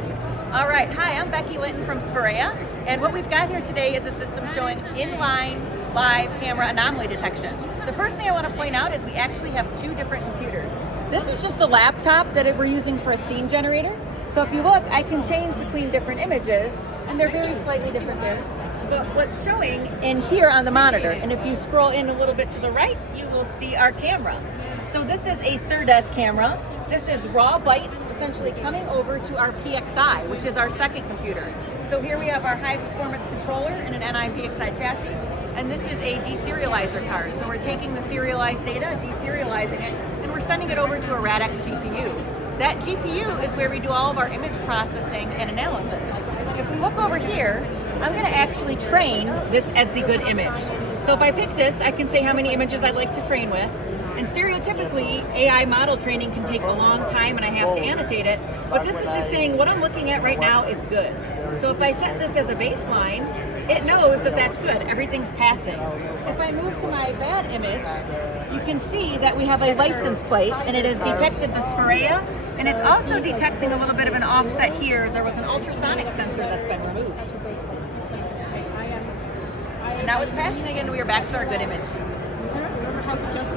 ready. All right, hi, I'm Becky Linton from SPHEREA, and what we've got here today is a system showing inline live camera anomaly detection. The first thing I want to point out is we actually have two different computers. This is just a laptop that we're using for a scene generator. So if you look, I can change between different images, and they're very slightly different there. But what's showing in here on the monitor, and if you scroll in a little bit to the right, you will see our camera. So this is a SPHEREA camera. This is raw bytes essentially coming over to our PXI, which is our second computer. So here we have our high performance controller in an NI PXIe chassis, and this is a deserializer card. So we're taking the serialized data, deserializing it, and we're sending it over to a RADX GPU. That GPU is where we do all of our image processing and analysis. If we look over here, I'm going to actually train this as the good image. So if I pick this, I can say how many images I'd like to train with. And stereotypically, AI model training can take a long time and I have to annotate it, but this is just saying what I'm looking at right now is good. So if I set this as a baseline, it knows that that's good, everything's passing. If I move to my bad image, you can see that we have a license plate and it has detected the SPHEREA, and it's also detecting a little bit of an offset here. There was an ultrasonic sensor that's been removed. And now it's passing again, we are back to our good image.